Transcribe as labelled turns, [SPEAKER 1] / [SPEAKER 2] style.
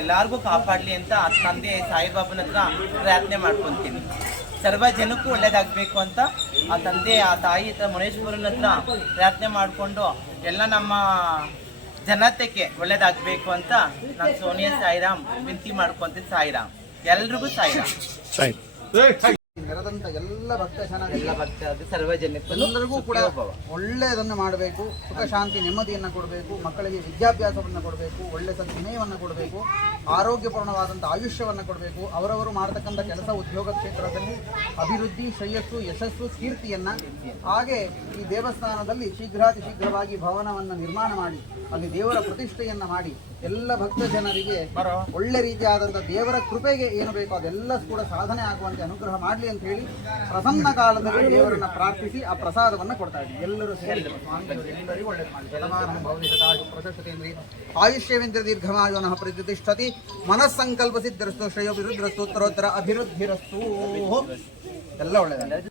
[SPEAKER 1] ಎಲ್ಲಾರ್ಗೂ ಕಾಪಾಡಲಿ ಅಂತ ಆ ತಂದೆ ಸಾಯಿಬಾಬನ ಹತ್ರ ಪ್ರಾರ್ಥನೆ ಮಾಡ್ಕೊತೀನಿ. ಸರ್ವ ಜನಕ್ಕೂ ಒಳ್ಳೇದಾಗಬೇಕು ಅಂತ ಆ ತಂದೆ ಆ ತಾಯಿ ಹತ್ರ ಮುನೇಶ್ವರನ ಹತ್ರ ಪ್ರಾರ್ಥನೆ ಮಾಡಿಕೊಂಡು ಎಲ್ಲ ನಮ್ಮ ಜನತೆಗೆ ಒಳ್ಳೇದಾಗಬೇಕು ಅಂತ ನಾನು ಸೋನಿಯಾ ಸಾಯಿರಾಮ್ ವಿನಂತಿ ಮಾಡ್ಕೊತೀನಿ. ಸಾಯಿರಾಮ್. ಎಲ್ರಿಗೂ ಸಾಯಿರಾಮ್.
[SPEAKER 2] ಎಲ್ಲ ಭಕ್ತ
[SPEAKER 1] ಎಲ್ಲ ಭಕ್ತ
[SPEAKER 2] ಎಲ್ಲರಿಗೂ ಕೂಡ. ಒಳ್ಳೆಯದನ್ನು ಮಾಡಬೇಕು ಸುಖ ಶಾಂತಿ ನೆಮ್ಮದಿಯನ್ನು ಕೊಡಬೇಕು ಮಕ್ಕಳಿಗೆ ವಿದ್ಯಾಭ್ಯಾಸವನ್ನು ಕೊಡಬೇಕು ಒಳ್ಳೆ ಸದ್ವಿನಯವನ್ನು ಕೊಡಬೇಕು ಆರೋಗ್ಯಪೂರ್ಣವಾದಂಥ ಆಯುಷ್ಯವನ್ನು ಕೊಡಬೇಕು. ಅವರವರು ಮಾಡತಕ್ಕಂಥ ಕೆಲಸ ಉದ್ಯೋಗ ಕ್ಷೇತ್ರದಲ್ಲಿ ಅಭಿವೃದ್ಧಿ ಶ್ರೇಯಸ್ಸು ಯಶಸ್ಸು ಕೀರ್ತಿಯನ್ನ ಹಾಗೆ ಈ ದೇವಸ್ಥಾನದಲ್ಲಿ ಶೀಘ್ರಾತಿ ಶೀಘ್ರವಾಗಿ ಭವನವನ್ನು ನಿರ್ಮಾಣ ಮಾಡಿ ಅಲ್ಲಿ ದೇವರ ಪ್ರತಿಷ್ಠೆಯನ್ನ ಮಾಡಿ ಎಲ್ಲ ಭಕ್ತ ಜನರಿಗೆ ಒಳ್ಳೆ ರೀತಿಯಾದಂಥ ದೇವರ ಕೃಪೆಗೆ ಏನು ಬೇಕೋ ಅದೆಲ್ಲ ಕೂಡ ಸಾಧನೆ ಆಗುವಂತೆ ಅನುಗ್ರಹ ಮಾಡಲಿ ಅಂತ ಹೇಳಿ ಪ್ರಸನ್ನ ಕಾಲದಲ್ಲಿ ದೇವರನ್ನ ಪ್ರಾರ್ಥಿಸಿ ಆ ಪ್ರಸಾದವನ್ನ ಕೊಡ್ತಾ ಇದ್ದೀವಿ ಎಲ್ಲರೂ ಸೇರಿ. ಸ್ವಾಮಿಗಳು ಎಲ್ಲರಿಗೂ ಒಳ್ಳೇದು ಮಾಡಿ. ಆಯುಷ್ಯವೇಂದ್ರ ದೀರ್ಘಮಾಯುನಃ ಪ್ರತಿಷ್ಠತಿ. ಮನಸ್ಸಂಕಲ್ಪ ಸಿದ್ಧರಸ್ತು ಶ್ರೇಯೋ ವಿರುದ್ಧರಸ್ತು ಉತ್ತರೋತ್ತರ ಅಭಿವೃದ್ಧಿರಸ್ತು. ಎಲ್ಲ ಒಳ್ಳೆಯದಾಗಲಿ